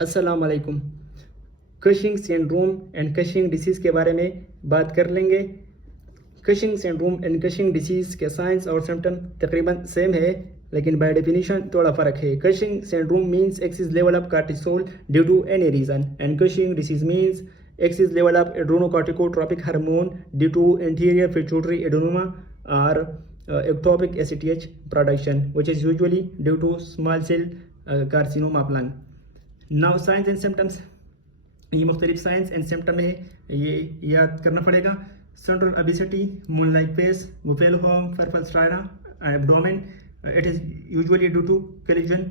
अस्सलाम वालेकुम। Cushing syndrome and Cushing disease के बारे में बात कर लेंगे। Cushing syndrome and Cushing disease के साइंस और सिम्टम तकरीबन सेम है, लेकिन बाय डेफिनेशन थोड़ा फ़र्क है। Cushing syndrome means excess level of cortisol due to any reason and Cushing disease means excess level of adrenocorticotropic hormone due to anterior pituitary adenoma or ectopic ACTH production, which is usually due to small cell carcinoma of lung. Now signs and symptoms, ये मुख्तलिफ science and symptom है, ये याद करना पड़ेगा। Central obesity, moon like face, buffalo hump, purple striae, abdomen, it is usually due to collagen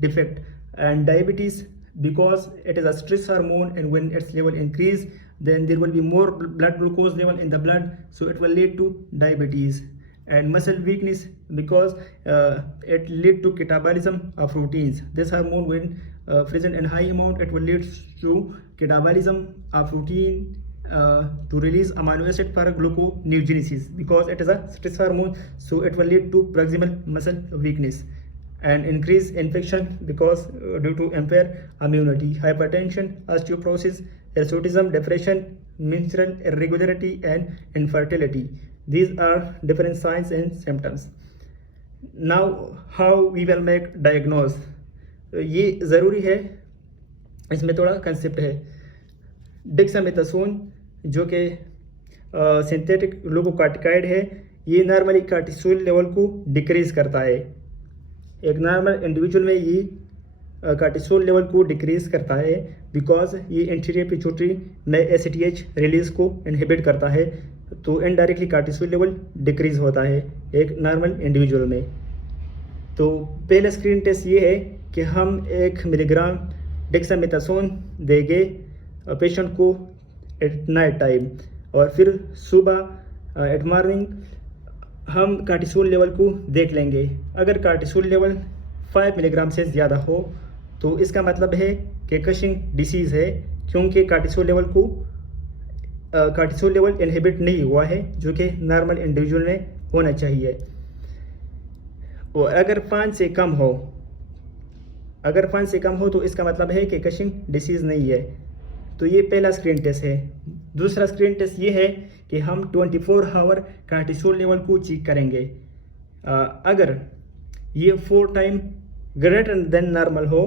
defect, and diabetes because it is a stress hormone, and when its level increase then there will be more blood glucose level in the blood, so it will lead to diabetes. And muscle weakness because it lead to catabolism of proteins. This hormone when present in high amount, it will lead to catabolism of protein to release amino acid for gluconeogenesis because it is a stress hormone, so it will lead to proximal muscle weakness. And increase infection because due to impaired immunity, hypertension, osteoporosis, hirsutism, depression, menstrual irregularity, and infertility. These are different signs and symptoms. Now how we will make diagnose, ये ज़रूरी है, इसमें थोड़ा concept है। Dexamethasone जो कि synthetic ग्लूकोकार्टिकाइड है, ये नॉर्मली कार्टिसोल लेवल को डिक्रीज करता है। एक नॉर्मल इंडिविजुअल में ये कार्टिसोल लेवल को डिक्रीज करता है बिकॉज ये एंटीरियर पिट्यूटरी में एसीटीएच रिलीज को इनहिबिट करता है, तो इनडायरेक्टली कार्टिसोल लेवल डिक्रीज होता है एक नॉर्मल इंडिविजुअल में। तो पहला स्क्रीन टेस्ट ये है कि हम 1 मिलीग्राम डेक्सामेथासोन देंगे पेशेंट को एट नाइट टाइम, और फिर सुबह एट मॉर्निंग हम कार्टिसोल लेवल को देख लेंगे। अगर कार्टिसोल लेवल 5 मिलीग्राम से ज़्यादा हो तो इसका मतलब है कि कशिंग डिसीज़ है, क्योंकि कार्टिसोल लेवल इनहिबिट नहीं हुआ है जो कि नॉर्मल इंडिविजुअल में होना चाहिए। और अगर 5 से कम हो तो इसका मतलब है कि कशिंग डिसीज़ नहीं है। तो ये पहला स्क्रीन टेस्ट है। दूसरा स्क्रीन टेस्ट ये है कि हम 24 आवर कार्टिसोल लेवल को चेक करेंगे। अगर ये 4 टाइम ग्रेटर देन नॉर्मल हो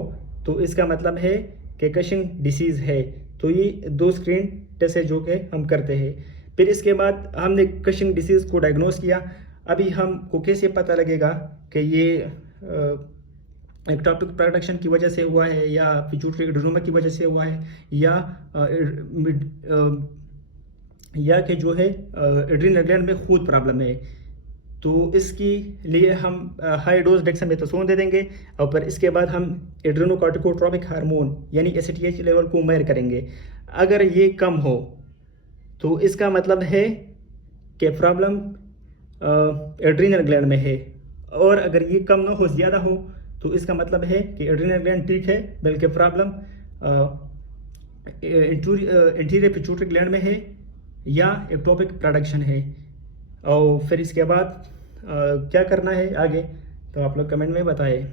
तो इसका मतलब है कि कशिंग डिसीज़ है। तो ये 2 स्क्रीन टेस्ट है जो कि हम करते हैं। फिर इसके बाद हमने कशिंग डिसीज़ को डायग्नोस किया। अभी हमको कैसे पता लगेगा कि ये एक्टोपिक प्रोडक्शन की वजह से हुआ है या पिट्यूटरी एडेनोमा की वजह से हुआ है या कि जो है एड्रीनल ग्लैंड में खून प्रॉब्लम है। तो इसके लिए हम हाई डोज डेक्सामेथासोन दे देंगे, और फिर इसके बाद हम एड्रेनोकॉर्टिकोट्रोपिक हार्मोन यानी एसीटीएच लेवल को मेजर करेंगे। अगर ये कम हो तो इसका मतलब है कि प्रॉब्लम एड्रीनल ग्लैंड में है, और अगर ये कम ना हो ज़्यादा हो तो इसका मतलब है कि एड्रीनल ग्लैंड ठीक है, बल्कि प्रॉब्लम इंटीरियर पिट्यूटरी ग्लैंड में है या एक्टोपिक प्रोडक्शन है। और फिर इसके बाद क्या करना है आगे, तो आप लोग कमेंट में बताएं।